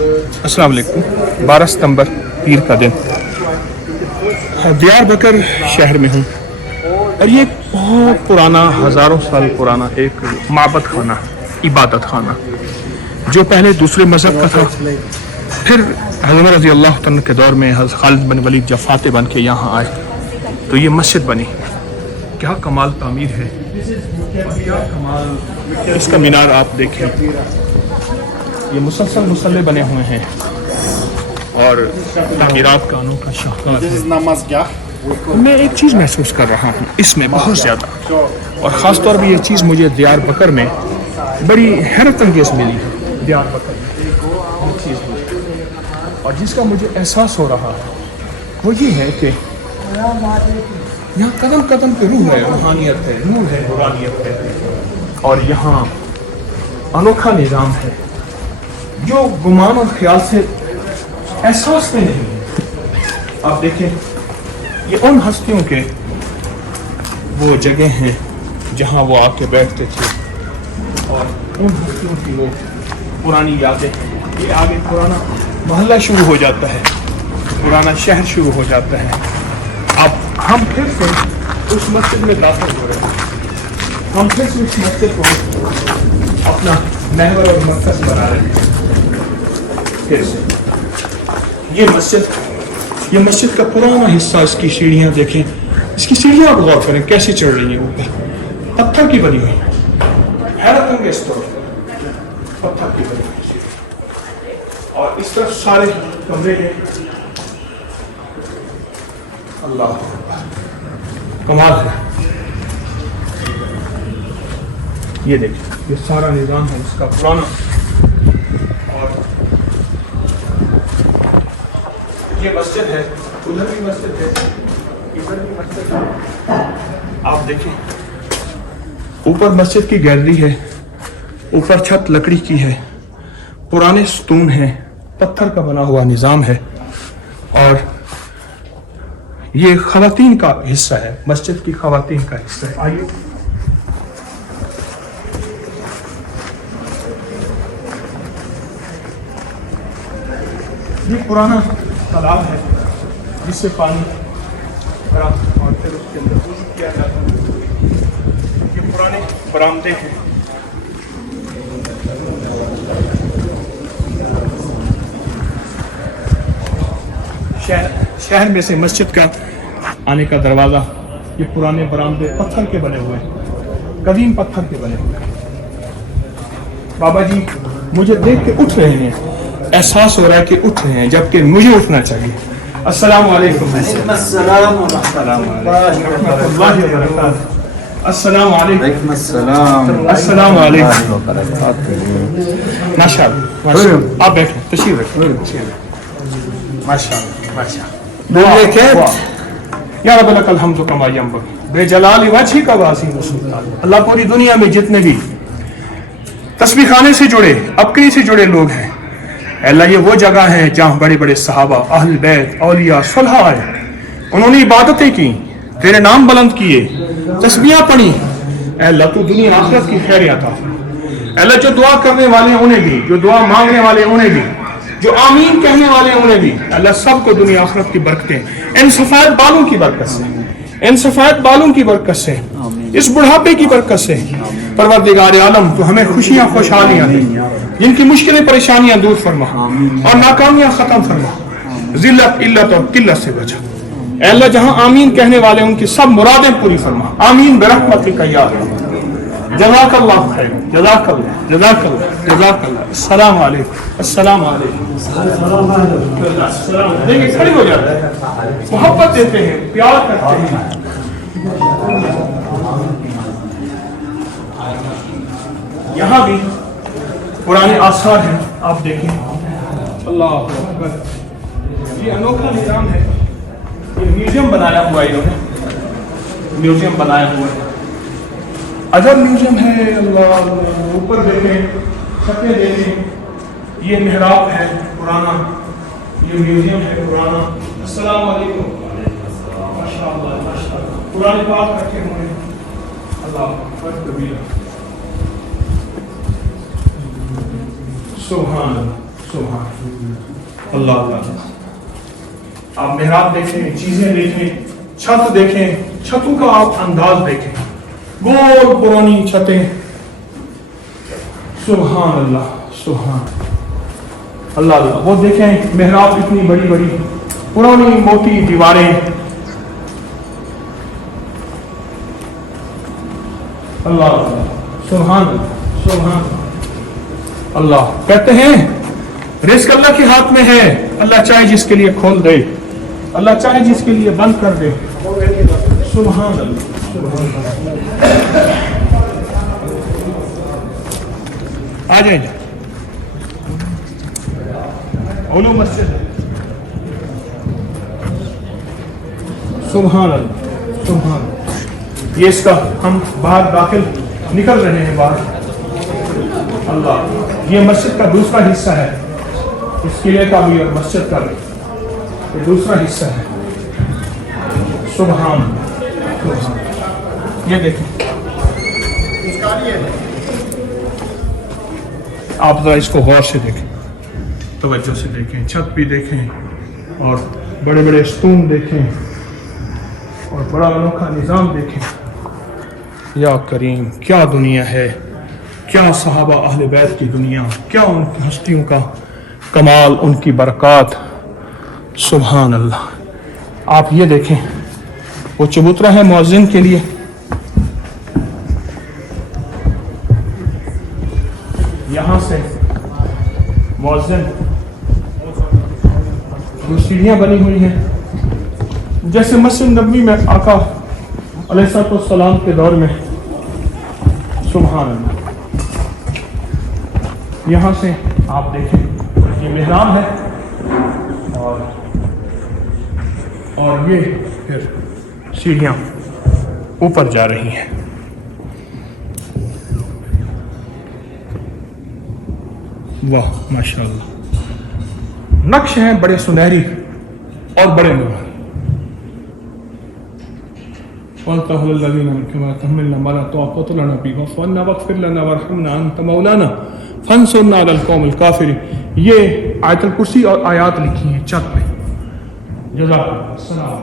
अस्सलाम वालेकुम। 12 सितंबर पीर का दिन, दियार बकर शहर में हूँ और ये एक बहुत पुराना, हज़ारों साल पुराना एक माबद खाना, इबादत खाना, जो पहले दूसरे मज़हब का था। फिर हज़रत रज़ी अल्लाह तआला के दौर में हज़रत खालिद बिन वलीद जब फातह बन के यहाँ आए तो ये मस्जिद बनी। क्या कमाल तामीर है, क्या कमाल। इसका मीनार आप देखें, ये मुसलसल मुसल्ले बने हुए हैं और तामीरात का अनोखा शाहकार है। मैं एक चीज़ महसूस कर रहा हूँ इसमें बहुत ज़्यादा, और ख़ास तौर पर ये चीज़ मुझे दियार बकर में बड़ी हैरत अंगेज़ मिली है। दियार बकर में ये चीज़ हुई और जिसका मुझे एहसास हो रहा है वो ये है कि यहाँ कदम कदम पे रूह है, रूहानियत है, नूर है, नूरानियत है, और यहाँ अनोखा निज़ाम है जो गुमान और ख्याल से एहसास में नहीं है। आप देखें, ये उन हस्तियों के वो जगह हैं जहाँ वो आके बैठते थे और उन हस्तियों की वो पुरानी यादें। ये आगे पुराना मोहल्ला शुरू हो जाता है, पुराना शहर शुरू हो जाता है। अब हम फिर से उस मस्जिद में दाखिल हो रहे हैं, हम फिर से उस मस्जिद को अपना महवर और मरकज़ बना रहे हैं। फिर से ये मस्जिद का पुराना हिस्सा, इसकी सीढ़ियाँ देखें, इसकी सीढ़ियाँ आप गौर करें कैसी चढ़ रही हैं ऊपर, पत्थर की बनी हुई, हैरत अंगेज़ तौर पर पत्थर की बनी हुई सीढ़ी, और इस तरफ सारे कमरे हैं। अल्लाह कमाल है। ये देखिए, ये सारा निज़ाम है इसका पुराना, और ये मस्जिद है, उधर भी मस्जिद है, इधर भी मस्जिद है। आप देखें, ऊपर मस्जिद की गैलरी है, ऊपर छत लकड़ी की है, पुराने स्तून हैं, पत्थर का बना हुआ निज़ाम है, और ये ख़वातीन का हिस्सा है, मस्जिद की ख़वातीन का हिस्सा है। आइए, ये पुराना तालाब है जिससे पानी भरा और फिर उसके अंदर वज़ू किया जाता है। ये पुराने बरामदे हैं। शहर में से मस्जिद का आने का दरवाज़ा, ये पुराने बरामदे पत्थर के बने हुए हैं, कदीम पत्थर के बने हुए हैं। बाबा जी मुझे देख के उठ रहे हैं, एहसास हो रहा है कि उठ रहे हैं, जबकि मुझे उठना चाहिए। अस्सलाम वालेकुम। अस्सलाम वालेकुम। अस्सलाम वालेकुम। माशाअल्लाह, आप बैठे, तशरीफ रखें। माशाअल्लाह, या रब लकल हम्दु कमा यंबग़ी बेजलाल वजहिका वासीन सुल्तान। अल्लाह पूरी दुनिया में जितने भी तस्बीह खाने से जुड़े, अबकरी से जुड़े लोग हैं, अल्लाह ये वो जगह है जहाँ बड़े बड़े सहाबा, अहल बैत, औलिया, सुलहा आए, उन्होंने इबादतें की, तेरे नाम बुलंद किए, तस्बीहां पढ़ी। अल्लाह तू दुनिया आखिरत की खैर अता फरमा। अल्लाह जो दुआ करने वाले उन्हें भी, जो दुआ मांगने वाले उन्हें भी, जो आमीन कहने वाले उन्हें भी, अल्लाह सबको दुनिया आखिरत की बरकतें, इन सफेद बालों की बरकत से, इन सफेद बालों की बरकत से, इस बुढ़ापे की बरकत से, परवरदिगार आलम तो हमें खुशियां खुशहालियां दी, जिनकी मुश्किलें परेशानियां दूर फरमा और नाकामियां खत्म फरमा, जिल्लत इल्लत और किल्लत से बचा। अल्लाह जहां आमीन कहने वाले उनकी सब मुरादें पूरी फरमा। आमीन बिरहमतिका या अल्लाह। जज़ाकल्लाह खैर, जज़ाकल्लाह, जज़ाकल्लाह, जज़ाकल्लाह। अस्सलाम वालेकुम, अस्सलाम वालेकुम। देखिए खड़े हो जाते हैं, मोहब्बत देते हैं, प्यार करते हैं। यहाँ भी पुराने आसार हैं, आप देखें। अल्लाह अकबर, ये अनोखा निज़ाम है। ये म्यूजियम बनाया हुआ है, इन्होंने म्यूजियम बनाया हुआ है, अजब म्यूजियम है। अल्लाह, ऊपर देखें, छतें देखें, ये मेहराब है पुराना, ये म्यूजियम है पुराना। अस्सलाम वालेकुम। माशाअल्लाह, माशाअल्लाह, पुराने पाक रखे हुए हैं। अल्लाह अकबर कबीरा। सुभान अल्लाह, سبحان اللہ اللہ. آپ محراب دیکھیں, چیزیں دیکھیں, چھت دیکھیں, چھتوں کا آپ انداز دیکھیں, گول پرانی چھتیں. سبحان اللہ سبحان اللہ اللہ. وہ دیکھیں محراب اتنی بڑی بڑی پرانی موٹی دیواریں. اللہ سبحان سبحان اللہ. کہتے ہیں رزق اللہ کے ہاتھ میں ہے, اللہ چاہے جس کے لیے کھول دے, اللہ چاہے جس کے لیے بند کر دے. سبحان اللہ سبحان اللہ. آ جائیں علوم مسجد. سبحان اللہ سبحان اللہ. یہ اس کا ہم باہر داخل نکل رہے ہیں باہر. اللہ یہ مسجد کا دوسرا حصہ ہے, اس قلعے کا بھی اور مسجد کا بھی یہ دوسرا حصہ ہے. سبحان سبحان. یہ دیکھیں آپ ذرا اس کو غور سے دیکھیں, توجہ سے دیکھیں, چھت بھی دیکھیں اور بڑے بڑے ستون دیکھیں اور بڑا انوکھا نظام دیکھیں. یا کریم کیا دنیا ہے, کیا صحابہ اہل بیت کی دنیا, کیا ان کی ہستیوں کا کمال, ان کی برکات. سبحان اللہ. آپ یہ دیکھیں وہ چبوترا ہے مؤذن کے لیے, یہاں سے مؤذن جو سیڑھیاں بنی ہوئی ہیں جیسے مسجد نبوی میں آقا علیہ السلام کے دور میں. سبحان اللہ. یہاں سے آپ دیکھیں یہ محراب ہے اور یہ پھر سیڑھیاں اوپر جا رہی ہیں. واہ ماشاء اللہ. نقش ہیں بڑے سنہری اور بڑے نورانی. وَالْتَهُ الَّذِينَ كَمَا تَحْمِلْنَا مَا لَا طَاقَةَ لَنَا بِهِ وَاعْفُ عَنَّا وَاغْفِرْ لَنَا وَارْحَمْنَا أَنْتَ مَوْلَانَا فَانصُرْنَا عَلَى الْقَوْمِ الْكَافِرِينَ. یہ آیت الکرسی اور آیات لکھی ہیں چھت پہ. جزاک اللہ. السلام.